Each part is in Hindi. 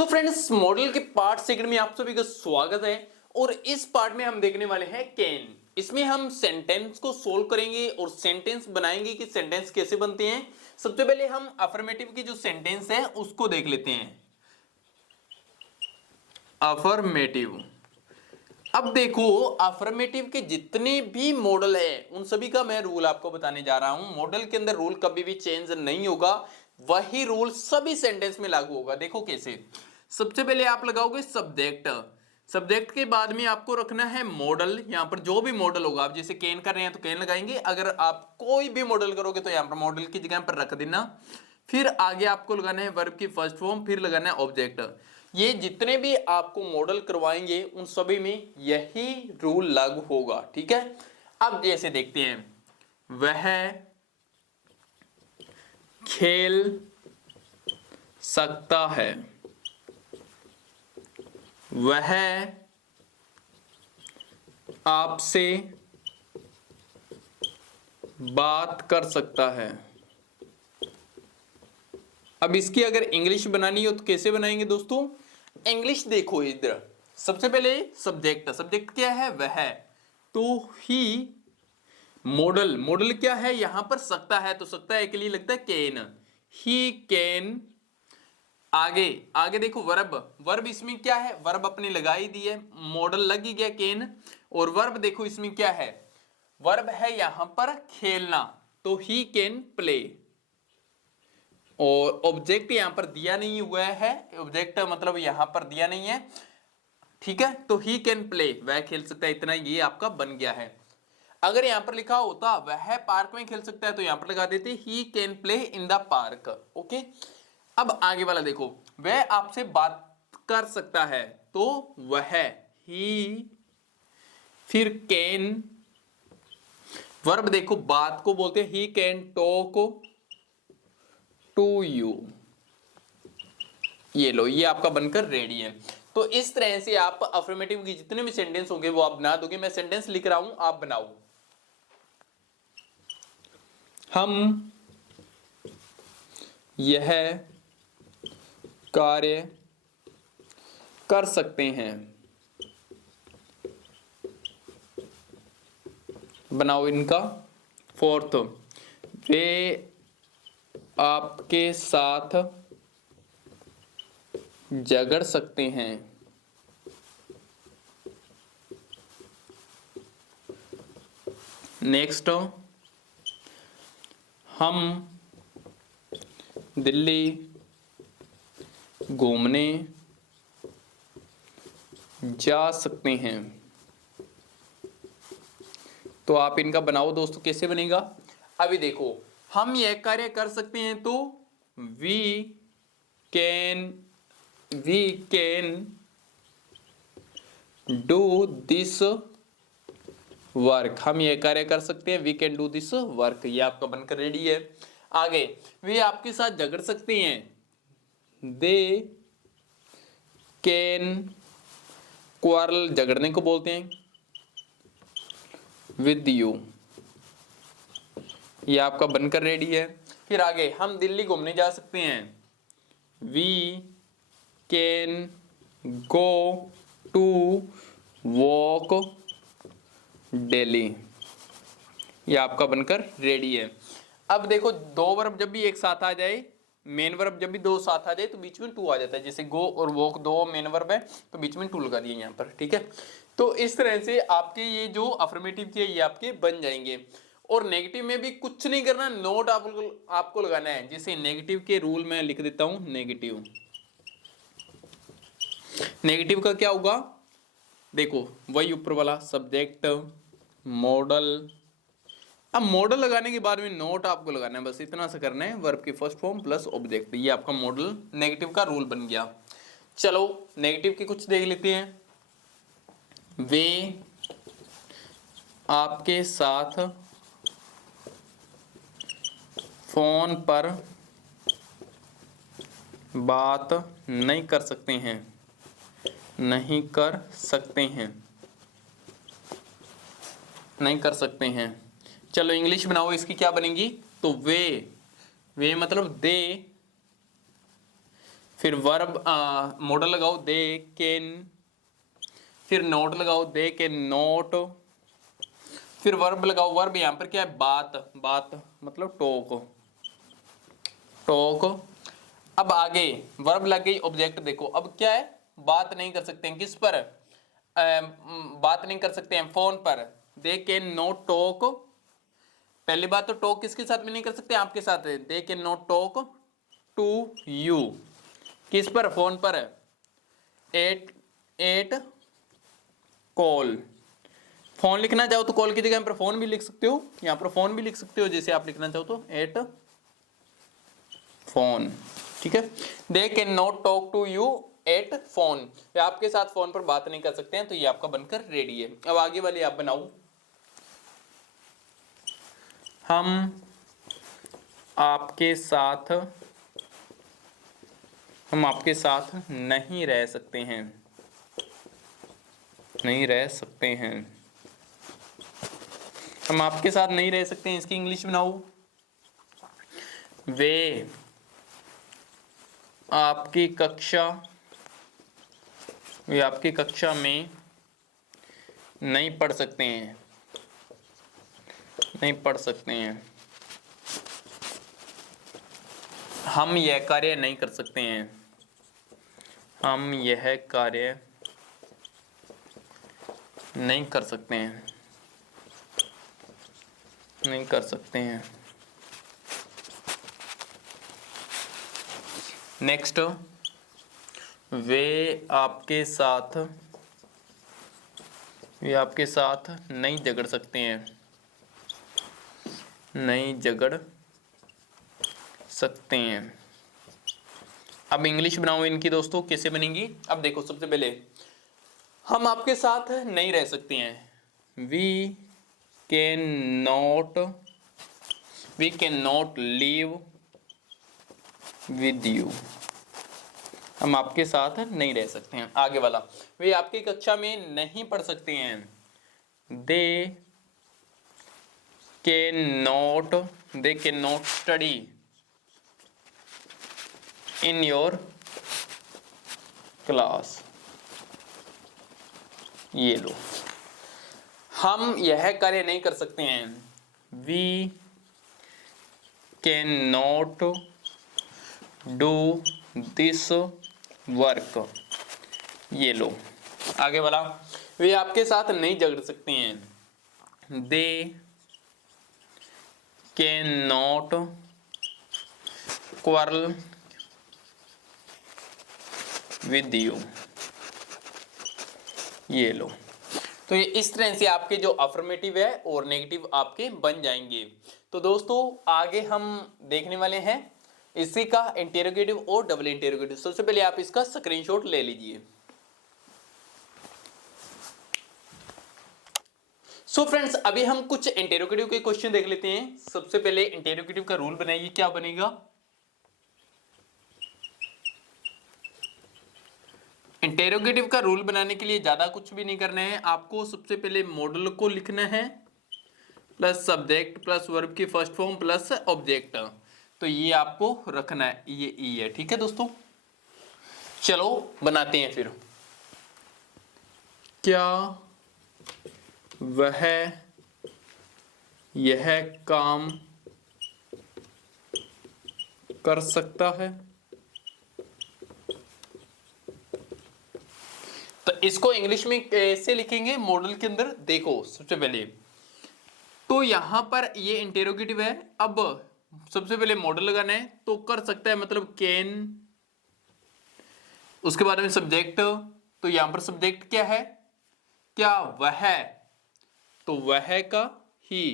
सो फ्रेंड्स, मॉडल के पार्ट सेकंड में आप सभी का स्वागत है। और इस पार्ट में हम देखने वाले हैं कैन। इसमें हम सेंटेंस को सोल्व करेंगे और सेंटेंस बनाएंगे कि सेंटेंस कैसे बनते हैं। सबसे पहले हम अफर्मेटिव की जो सेंटेंस है उसको देख लेते हैं। अफर्मेटिव। अब देखो, अफर्मेटिव के जितने भी मॉडल है उन सभी का मैं रूल आपको बताने जा रहा हूं। मॉडल के अंदर रूल कभी भी चेंज नहीं होगा, वही रूल सभी सेंटेंस में लागू होगा। देखो कैसे। सबसे पहले आप लगाओगे सब्जेक्ट। सब्जेक्ट के बाद में आपको रखना है मॉडल। यहां पर जो भी मॉडल होगा, आप जैसे कैन कर रहे हैं तो कैन लगाएंगे, अगर आप कोई भी मॉडल करोगे तो यहां पर मॉडल की जगह पर रख देना। फिर आगे आपको लगाना है वर्ब की फर्स्ट फॉर्म, फिर लगाना है ऑब्जेक्ट। ये जितने भी आपको मॉडल करवाएंगे उन सभी में यही रूल लागू होगा, ठीक है। अब जैसे देखते हैं, वह खेल सकता है, वह आपसे बात कर सकता है। अब इसकी अगर इंग्लिश बनानी हो तो कैसे बनाएंगे दोस्तों। इंग्लिश देखो इधर, सबसे पहले सब्जेक्ट। सब्जेक्ट क्या है, वह। तो ही मॉडल। मॉडल क्या है, यहां पर सकता है तो सकता है के लिए लगता है कैन। He can. आगे आगे देखो वर्ब। वर्ब इसमें क्या है, वर्ब अपने लगा ही दी है, मॉडल लग ही गया कैन। और वर्ब देखो इसमें क्या है, वर्ब है यहां पर खेलना, तो ही कैन प्ले। और ऑब्जेक्ट यहां पर दिया नहीं हुआ है, ऑब्जेक्ट मतलब यहां पर दिया नहीं है, ठीक है। तो ही कैन प्ले, वह खेल सकता है, इतना ये आपका बन गया है। अगर यहां पर लिखा होता वह पार्क में खेल सकता है तो यहां पर लगा देते he can play in the park. Okay. अब आगे वाला देखो, वह आपसे बात कर सकता है, तो वह ही। फिर कैन। वर्ब देखो, बात को बोलते हैं he can talk to you. ये लो, ये आपका बनकर रेडी है। तो इस तरह से आप अफर्मेटिव की जितने भी सेंटेंस होंगे वो आप बना दोगे। मैं सेंटेंस लिख रहा हूं, आप बनाओ। हम यह कार्य कर सकते हैं। बनाओ इनका। फोर्थ, वे आपके साथ झगड़ सकते हैं। नेक्स्ट, हम दिल्ली घूमने जा सकते हैं। तो आप इनका बनाओ दोस्तों, कैसे बनेगा। अभी देखो, हम यह कार्य कर सकते हैं तो we can do this work. हम यह कार्य कर सकते हैं, we can do this work. ये आपका बनकर रेडी है। आगे, वे आपके साथ झगड़ सकते हैं, दे कैन क्वारल, झगड़ने को बोलते हैं, विद यू। ये आपका बनकर रेडी है। फिर आगे, हम दिल्ली घूमने जा सकते हैं, we can go to walk Delhi. ये आपका बनकर रेडी है। अब देखो, दो वर्ब जब भी एक साथ आ जाए, मेन वर्ब जब भी दो साथ आ जाए तो बीच में टू आ जाता है। जैसे गो और वॉक दो मेन वर्ब है तो बीच में टू लगा दिए यहाँ पर, ठीक है। तो इस तरह से आपके ये जो अफर्मेटिव के ये आपके बन जाएंगे। और नेगेटिव में भी कुछ नहीं करना, नोट आपको लगाना है। जैसे नेगेटिव के रूल में लिख देता हूं। नेगेटिव नेगेटिव का क्या होगा, देखो वही ऊपर वाला सब्जेक्ट मॉडल। अब मॉडल लगाने के बाद में नोट आपको लगाना है, बस इतना सा करना है, वर्ब की फर्स्ट फॉर्म प्लस ऑब्जेक्ट। ये आपका मॉडल नेगेटिव का रूल बन गया। चलो नेगेटिव के कुछ देख लेते हैं। वे आपके साथ फोन पर बात नहीं कर सकते हैं, नहीं कर सकते हैं, नहीं कर सकते हैं। चलो इंग्लिश बनाओ, इसकी क्या बनेगी। तो वे मतलब दे फिर वर्ब मॉडल लगाओ दे कैन, फिर नोट लगाओ दे कैन नोट, फिर वर्ब लगाओ, वर्ब यहां पर क्या है, बात, बात मतलब टॉक, टॉक। अब आगे वर्ब लग गई, ऑब्जेक्ट देखो अब क्या है, बात नहीं कर सकते हैं किस पर, बात नहीं कर सकते हैं फोन पर, दे कैन नॉट टॉक। पहली बात तो टॉक किसके साथ में नहीं कर सकते, आपके साथ, they can not talk to यू, किस पर, फोन पर, एट एट कॉल। फोन लिखना चाहो तो कॉल की जगह पर फोन भी लिख सकते हो, यहां पर फोन भी लिख सकते हो, जैसे आप लिखना चाहो तो एट फोन, ठीक है। They can not talk to you at phone, आपके साथ फोन पर बात नहीं कर सकते हैं, तो ये आपका बनकर रेडी है। अब आगे वाली आप बनाओ, हम आपके साथ, हम आपके साथ नहीं रह सकते हैं, नहीं रह सकते हैं, हम आपके साथ नहीं रह सकते हैं, इसकी इंग्लिश बनाओ, वे आपकी कक्षा, वे आपकी कक्षा में नहीं पढ़ सकते हैं, नहीं पढ़ सकते हैं, हम यह कार्य नहीं कर सकते हैं, हम यह कार्य नहीं कर सकते हैं, नहीं कर सकते हैं। नेक्स्ट, वे आपके साथ, वे आपके साथ नहीं झगड़ सकते हैं, नहीं झगड़ सकते हैं। अब इंग्लिश बनाओ इनकी दोस्तों, कैसे बनेगी, अब देखो सबसे पहले हम आपके साथ नहीं रह सकते हैं, we can not, we can not live with you, हम आपके साथ नहीं रह सकते हैं। आगे वाला, वे आपकी कक्षा में नहीं पढ़ सकते हैं, they can not, they can not study in your class, ये लो, हम यह कार्य नहीं कर सकते हैं, we can not do this work, ये लो। आगे वाला, वे आपके साथ नहीं झगड़ सकते हैं, they can not quarrel with you, ये लो। तो ये इस तरह से आपके जो अफर्मेटिव है और नेगेटिव आपके बन जाएंगे। तो दोस्तों आगे हम देखने वाले हैं इसी का इंटेरोगेटिव और डबल इंटेरोगेटिव। सबसे पहले आप इसका स्क्रीनशॉट ले लीजिए। सो फ्रेंड्स, अभी हम कुछ इंटेरोगेटिव के क्वेश्चन देख लेते हैं। सबसे पहले इंटेरोगेटिव का रूल बनाइए, क्या बनेगा। इंटेरोगेटिव का रूल बनाने के लिए ज्यादा कुछ भी नहीं करना है आपको। सबसे पहले मॉडल को लिखना है प्लस सब्जेक्ट प्लस वर्ब की फर्स्ट फॉर्म प्लस ऑब्जेक्ट, तो ये आपको रखना है, ये ई है, ठीक है दोस्तों। चलो बनाते हैं फिर। क्या वह यह काम कर सकता है। तो इसको इंग्लिश में कैसे लिखेंगे मॉडल के अंदर, देखो सबसे पहले तो यहां पर ये इंटेरोगेटिव है। अब सबसे पहले मॉडल लगाना है, तो कर सकता है मतलब कैन, उसके बाद में सब्जेक्ट, तो यहां पर सब्जेक्ट क्या है, क्या वह, तो वह का ही।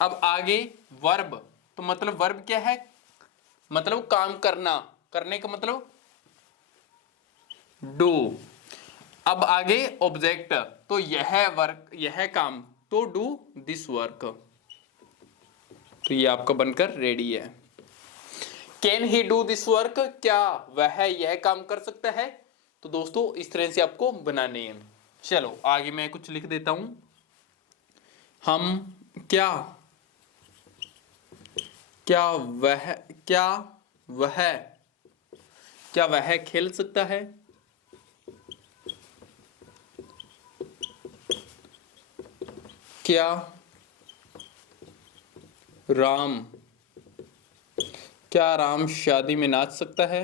अब आगे वर्ब, तो मतलब वर्ब क्या है, मतलब काम करना, करने का मतलब डू। अब आगे ऑब्जेक्ट, तो यह वर्क, यह काम, तो डू दिस वर्क, तो ये आपका बनकर रेडी है। Can he do this work, क्या वह यह काम कर सकता है। तो दोस्तों इस तरह से आपको बनाने हैं। चलो आगे मैं कुछ लिख देता हूं। हम क्या, क्या वह, क्या वह क्या वह खेल सकता है? क्या राम क्या राम शादी में नाच सकता है?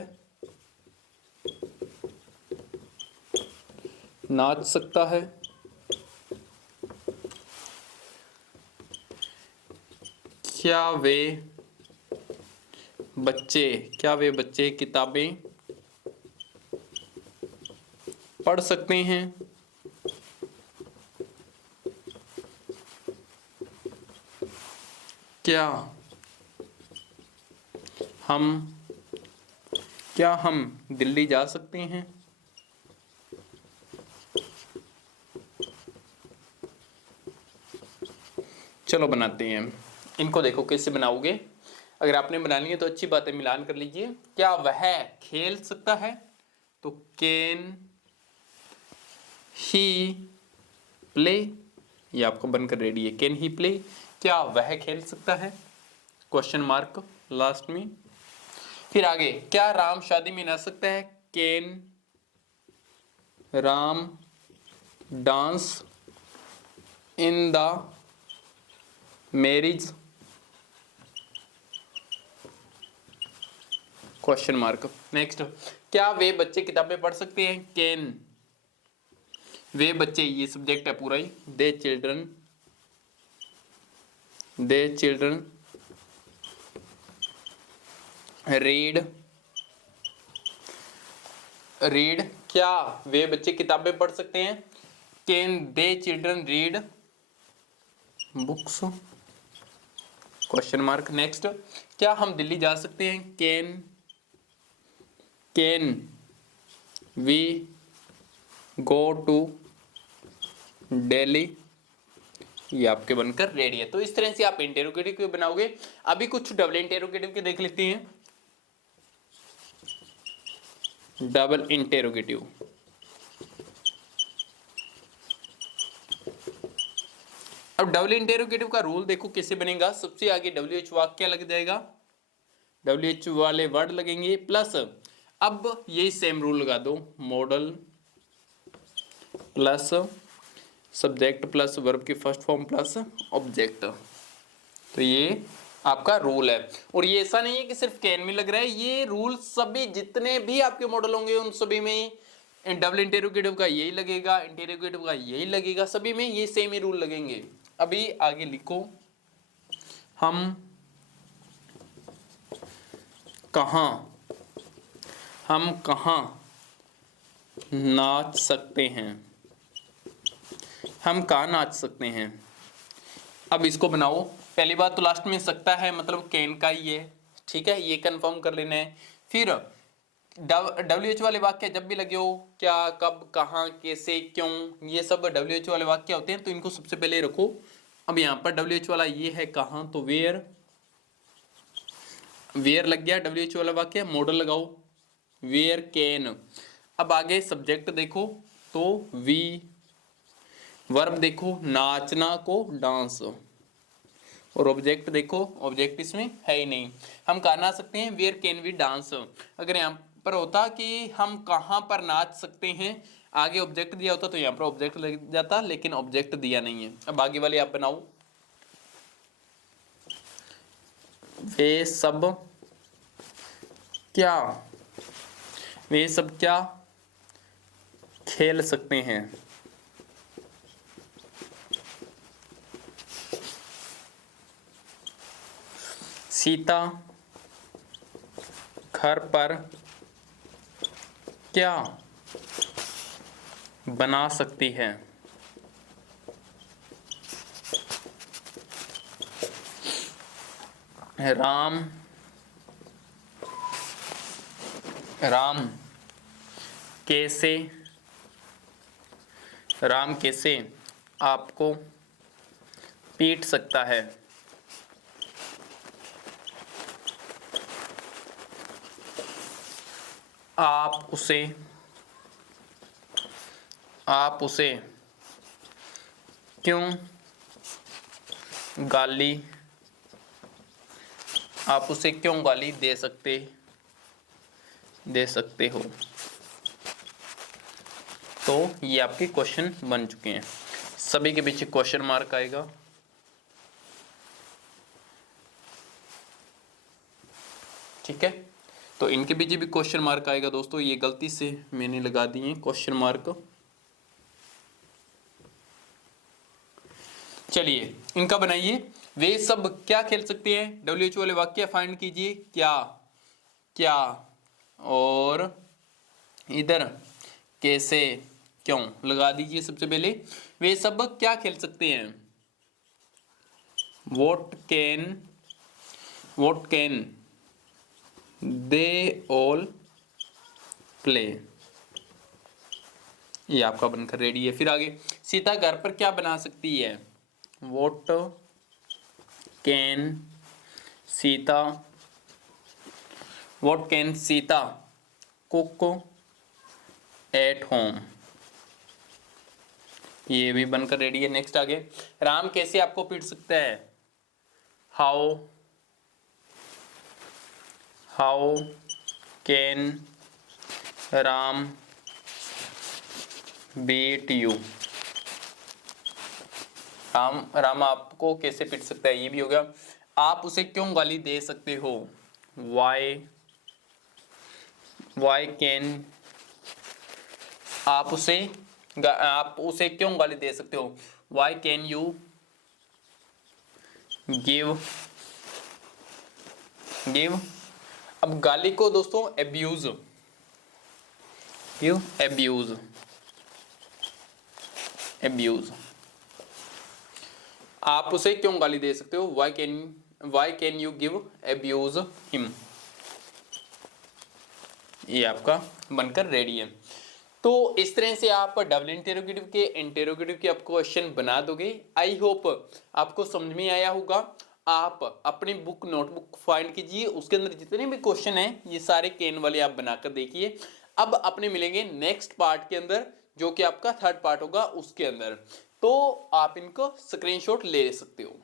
नाच सकता है। क्या वे बच्चे किताबें पढ़ सकते हैं? क्या हम दिल्ली जा सकते हैं? चलो बनाते हैं। इनको देखो कैसे बनाओगे। अगर आपने बना लिए तो अच्छी बात है, मिलान कर लीजिए। क्या वह खेल सकता है? तो कैन ही प्ले, ये आपको बनकर रेडी है। कैन ही प्ले, क्या वह खेल सकता है? क्वेश्चन मार्क लास्ट में। फिर आगे, क्या राम शादी में ना सकता है? Can Ram dance in the marriage, question mark. Next, क्या वे बच्चे किताबें पढ़ सकते हैं? कैन वे बच्चे, ये सब्जेक्ट है पूरा ही, दे चिल्ड्रन रीड, क्या वे बच्चे किताबें पढ़ सकते हैं? Can they children read books, question mark. Next, क्या हम दिल्ली जा सकते हैं? Can we go to Delhi, ये आपके बनकर रेडी है। तो इस तरह से आप इंटेरोगेटिव के बनाओगे। अभी कुछ डबल इंटेरोगेटिव के देख लेते हैं। डबल इंटेरोगेटिव, अब डबल इंटेरोगेटिव का रूल देखो कैसे बनेगा। सबसे आगे WH वाक्य लग जाएगा, WH वाले वर्ड लगेंगे, प्लस अब यही सेम रूल लगा दो, model plus subject plus verb की फर्स्ट फॉर्म प्लस ऑब्जेक्ट। तो ये आपका रूल है। और ये ऐसा नहीं है कि सिर्फ कैन में लग रहा है, ये रूल सभी जितने भी आपके मॉडल होंगे उन सभी में डबल इंटेरोगेटिव का यही लगेगा, इंटेरोगेटिव का यही लगेगा, सभी में ये सेम ही रूल लगेंगे। अभी आगे लिखो, हम कहाँ नाच सकते हैं? हम कहाँ नाच सकते हैं? अब इसको बनाओ। पहली बात तो लास्ट में सकता है मतलब कैन का ही है, ठीक है, ये कंफर्म कर लेना है। फिर WH वाले वाक्य जब भी लगे हो, क्या, कब, कहाँ, कैसे, क्यों, ये सब WH वाले वाक्य होते हैं, तो इनको सबसे पहले रखो। अब यहाँ पर WH वाला ये है कहाँ, तो वेयर लग गया WH वाला वाक्य। मॉडल लगाओ वेयर कैन। अब आगे सब्जेक्ट देखो तो वी, वर्ब देखो नाचना को डांस, और ऑब्जेक्ट देखो, ऑब्जेक्ट इसमें है ही नहीं। हम कहाँ नाच सकते हैं? Where can we dance. अगर यहाँ पर होता कि हम कहाँ पर नाच सकते हैं, आगे ऑब्जेक्ट दिया होता तो यहाँ पर ऑब्जेक्ट लग जाता, लेकिन ऑब्जेक्ट दिया नहीं है। अब आगे वाले आप बनाओ, वे सब क्या खेल सकते हैं? सीता घर पर क्या बना सकती है? राम कैसे आपको पीट सकता है? आप उसे क्यों गाली दे सकते दे सकते हो। तो ये आपके क्वेश्चन बन चुके हैं। सभी के पीछे क्वेश्चन मार्क आएगा। ठीक है, तो इनके पीछे भी क्वेश्चन मार्क आएगा दोस्तों। ये गलती से मैंने लगा दिए क्वेश्चन मार्क। चलिए इनका बनाइए। वे सब क्या खेल सकते हैं, WHO वाले वाक्य फाइंड कीजिए। क्या क्या और इधर कैसे क्यों लगा दीजिए। सबसे पहले वे सब क्या खेल सकते हैं, what can they all play, ये आपका बनकर रेडी है। फिर आगे सीता घर पर क्या बना सकती है, what can Sita cook at home, ये भी बनकर रेडी है। नेक्स्ट आगे राम कैसे आपको पीट सकता है, how can Ram beat you, Ram आपको कैसे पीट सकता है, ये भी हो गया। आप उसे क्यों गाली दे सकते हो, वाई कैन आप उसे क्यों गाली दे सकते हो, वाई कैन यू गिव। अब गाली को दोस्तों एब्यूज आप उसे क्यों गाली दे सकते हो, why can you give abuse him, ये आपका बनकर रेडी है। तो इस तरह से आप डबल इंटेरोगेटिव के आप क्वेश्चन बना दोगे। आई होप आपको समझ में आया होगा। आप अपनी बुक नोटबुक फाइंड कीजिए, उसके अंदर जितने भी क्वेश्चन हैं ये सारे केन वाले आप बनाकर देखिए। अब अपने मिलेंगे नेक्स्ट पार्ट के अंदर, जो कि आपका थर्ड पार्ट होगा उसके अंदर। तो आप इनको स्क्रीनशॉट ले सकते हो।